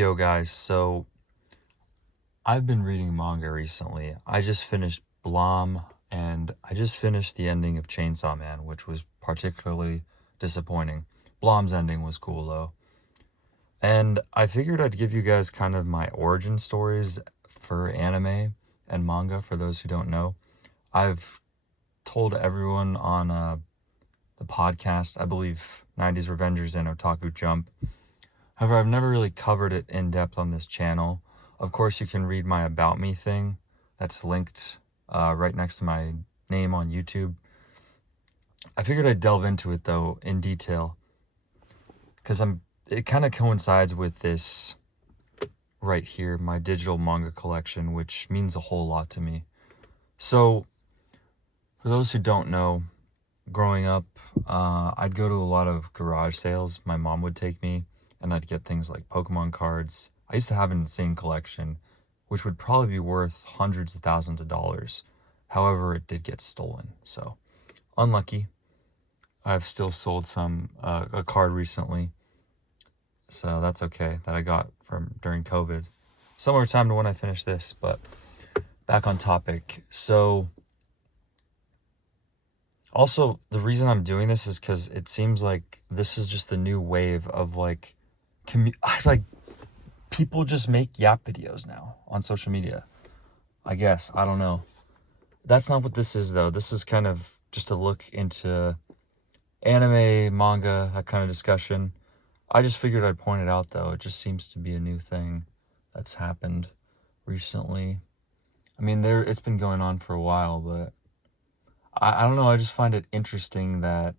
Yo guys, so I've been reading manga recently. I just finished Blom and I just finished the ending of Chainsaw Man, which was particularly disappointing. Blom's ending was cool though. And I figured I'd give you guys kind of my origin stories for anime and manga for those who don't know. I've told everyone on the podcast, I believe 90s Revengers and Otaku Jump. However, I've never really covered it in depth on this channel. Of course, you can read my About Me thing that's linked right next to my name on YouTube. I figured I'd delve into it, though, in detail. Because it kind of coincides with this right here, my digital manga collection, which means a whole lot to me. So, for those who don't know, growing up, I'd go to a lot of garage sales. My mom would take me, and I'd get things like Pokemon cards. I used to have an insane collection, which would probably be worth hundreds of thousands of dollars. However, it did get stolen, so unlucky. I've still sold a card recently, so that's okay, that I got from during COVID. Similar time to when I finished this, but back on topic. So, also, the reason I'm doing this is because it seems like this is just the new wave of like people just make yap videos now on social media. I guess. I don't know. That's not what this is, though. This is kind of just a look into anime, manga, that kind of discussion. I just figured I'd point it out, though. It just seems to be a new thing that's happened recently. I mean, it's been going on for a while, but I don't know. I just find it interesting that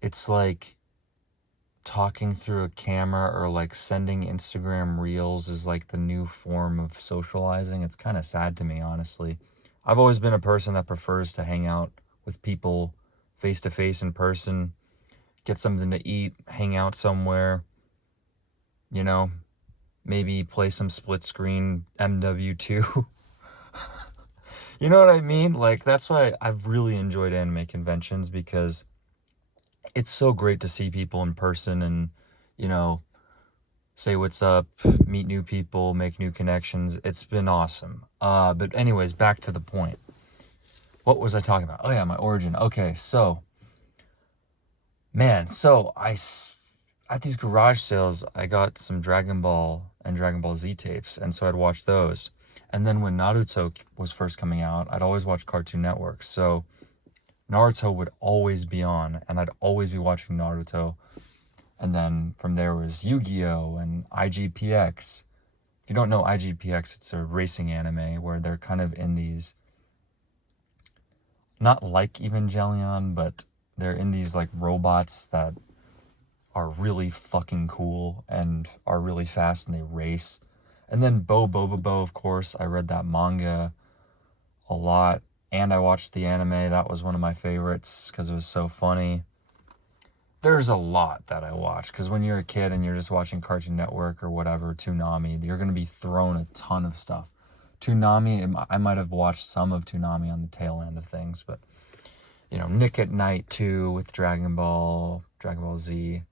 it's like talking through a camera or like sending Instagram reels is like the new form of socializing. It's kind of sad to me, honestly. I've always been a person that prefers to hang out with people face to face in person, get something to eat, hang out somewhere, you know, maybe play some split screen MW2. You know what I mean? Like, that's why I've really enjoyed anime conventions, because it's so great to see people in person and, you know, say what's up, meet new people, make new connections. It's been awesome. But anyways, back to the point. What was I talking about? Oh yeah, my origin. Okay, so, man, at these garage sales, I got some Dragon Ball and Dragon Ball Z tapes, and so I'd watch those. And then when Naruto was first coming out, I'd always watch Cartoon Network. So Naruto would always be on, and I'd always be watching Naruto. And then from there was Yu-Gi-Oh! And IGPX. If you don't know IGPX, it's a racing anime where they're kind of in these, not like Evangelion, but they're in these like robots that are really fucking cool and are really fast and they race. And then Bobobo, of course, I read that manga a lot. And I watched the anime. That was one of my favorites because it was so funny. There's a lot that I watch, because when you're a kid and you're just watching Cartoon Network or whatever, Toonami, you're going to be thrown a ton of stuff. Toonami, I might have watched some of Toonami on the tail end of things, but, you know, Nick at Night too with Dragon Ball Z,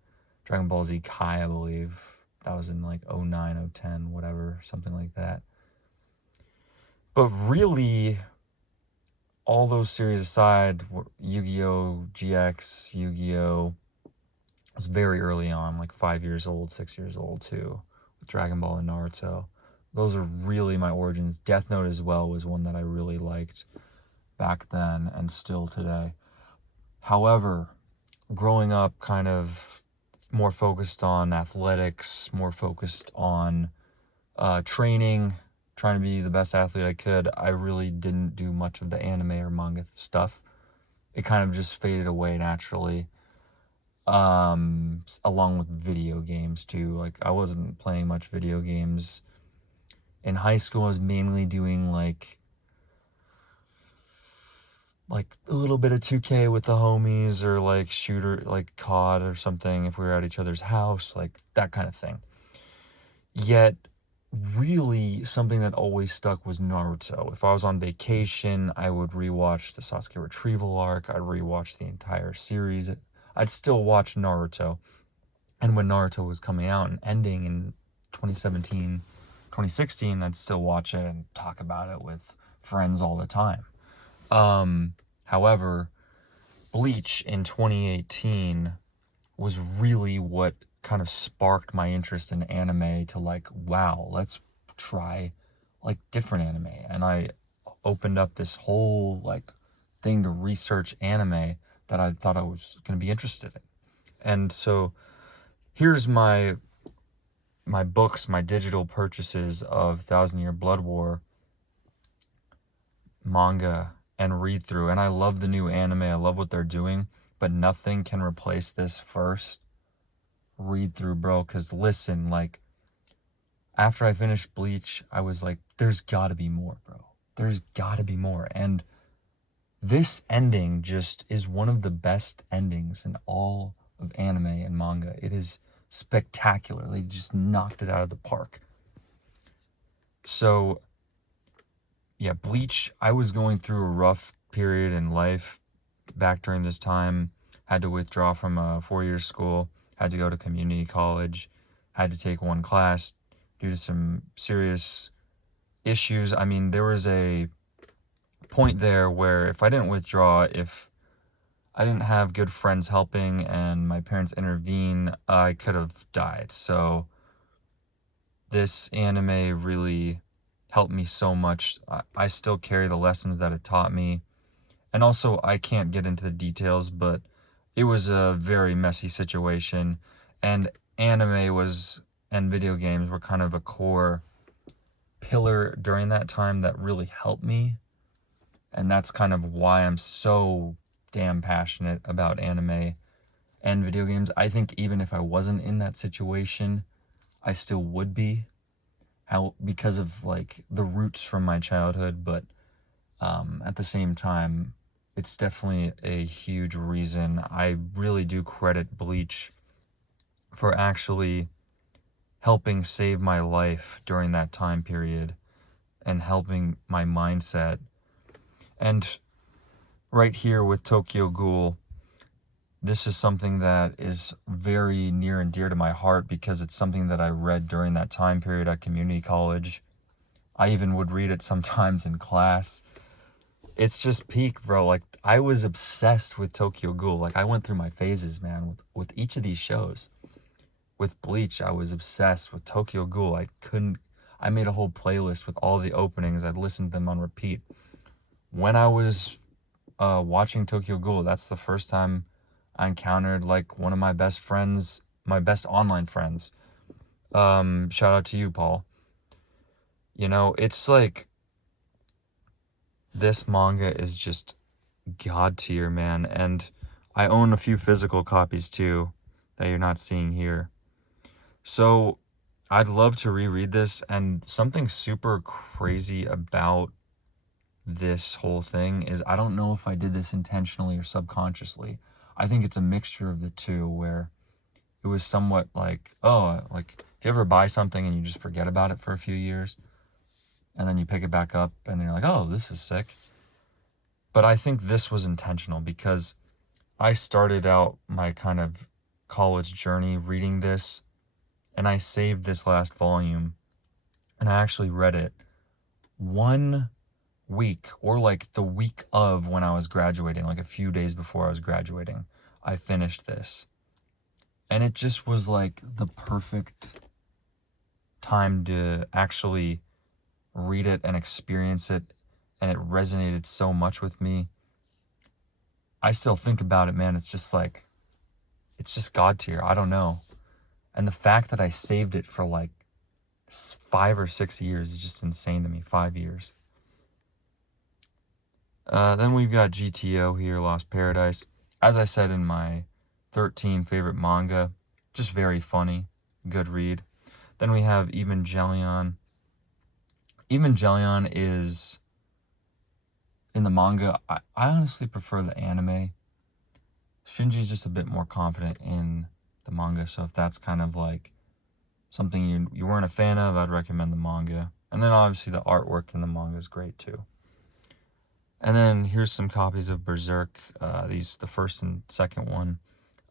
Dragon Ball Z Kai, I believe. That was in like 09, 010, whatever, something like that. But really, all those series aside, Yu-Gi-Oh! GX, Yu-Gi-Oh! Was very early on, like 5 years old, 6 years old too, with Dragon Ball and Naruto. Those are really my origins. Death Note as well was one that I really liked back then and still today. However, growing up kind of more focused on athletics, more focused on training, trying to be the best athlete I could, I really didn't do much of the anime or manga stuff. It kind of just faded away naturally. Along with video games too. Like, I wasn't playing much video games. In high school, I was mainly doing like a little bit of 2K with the homies, or like shooter, like COD or something if we were at each other's house, like that kind of thing. Yet, really, something that always stuck was Naruto. If I was on vacation, I would rewatch the Sasuke retrieval arc. I'd rewatch the entire series. I'd still watch Naruto. And when Naruto was coming out and ending in 2017, 2016, I'd still watch it and talk about it with friends all the time. However, Bleach in 2018 was really what kind of sparked my interest in anime to like, wow, let's try like different anime. And I opened up this whole like thing to research anime that I thought I was going to be interested in. And so here's my books, my digital purchases of Thousand Year Blood War manga and read through. And I love the new anime. I love what they're doing, but nothing can replace this first read through, bro. Because listen, like, after I finished Bleach, I was like, there's gotta be more, bro. There's gotta be more. And this ending just is one of the best endings in all of anime and manga. It is spectacular. They just knocked it out of the park. So yeah, Bleach, I was going through a rough period in life back during this time. Had to withdraw from a 4-year school, had to go to community college, had to take one class due to some serious issues. I mean, there was a point there where if I didn't withdraw, if I didn't have good friends helping and my parents intervene, I could have died. So this anime really helped me so much. I still carry the lessons that it taught me. And also, I can't get into the details, but it was a very messy situation. And anime was, and video games were kind of a core pillar during that time that really helped me. And that's kind of why I'm so damn passionate about anime and video games. I think even if I wasn't in that situation, I still would be. How, because of like the roots from my childhood, but at the same time, it's definitely a huge reason. I really do credit Bleach for actually helping save my life during that time period and helping my mindset. And right here with Tokyo Ghoul, this is something that is very near and dear to my heart because it's something that I read during that time period at community college. I even would read it sometimes in class. It's just peak, bro. Like, I was obsessed with Tokyo Ghoul. Like, I went through my phases, man, with each of these shows. With Bleach, I was obsessed with Tokyo Ghoul. I made a whole playlist with all the openings. I'd listen to them on repeat. When I was watching Tokyo Ghoul, that's the first time I encountered like one of my best friends, my best online friends. Shout out to you, Paul. You know, it's like this manga is just god tier, man. And I own a few physical copies too that you're not seeing here. So I'd love to reread this. And something super crazy about this whole thing is I don't know if I did this intentionally or subconsciously. I think it's a mixture of the two where it was somewhat like, oh, like if you ever buy something and you just forget about it for a few years and then you pick it back up and you're like, oh, this is sick. But I think this was intentional because I started out my kind of college journey reading this and I saved this last volume and I actually read it 1 week or like the week of when I was graduating, like a few days before I was graduating, I finished this. And it just was like the perfect time to actually read it and experience it. And it resonated so much with me. I still think about it, man. It's just like, it's just God tier. I don't know. And the fact that I saved it for like 5 or 6 years is just insane to me. 5 years. Then we've got GTO here, Lost Paradise. As I said in my 13 favorite manga, just very funny, good read. Then we have Evangelion. Evangelion is, in the manga, I honestly prefer the anime. Shinji's just a bit more confident in the manga, so if that's kind of like something you weren't a fan of, I'd recommend the manga. And then obviously the artwork in the manga is great too. And then here's some copies of Berserk. The first and second one.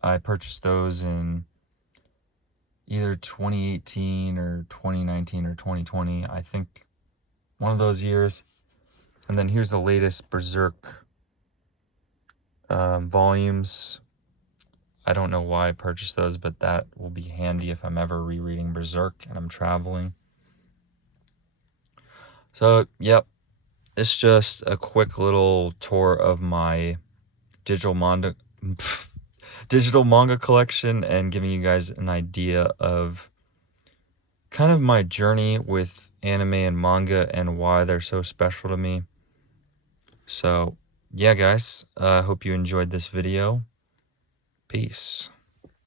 I purchased those in either 2018 or 2019 or 2020. I think one of those years. And then here's the latest Berserk volumes. I don't know why I purchased those, but that will be handy if I'm ever rereading Berserk and I'm traveling. So, yep, it's just a quick little tour of my digital manga collection and giving you guys an idea of kind of my journey with anime and manga and why they're so special to me. So, yeah, guys, I hope you enjoyed this video. Peace.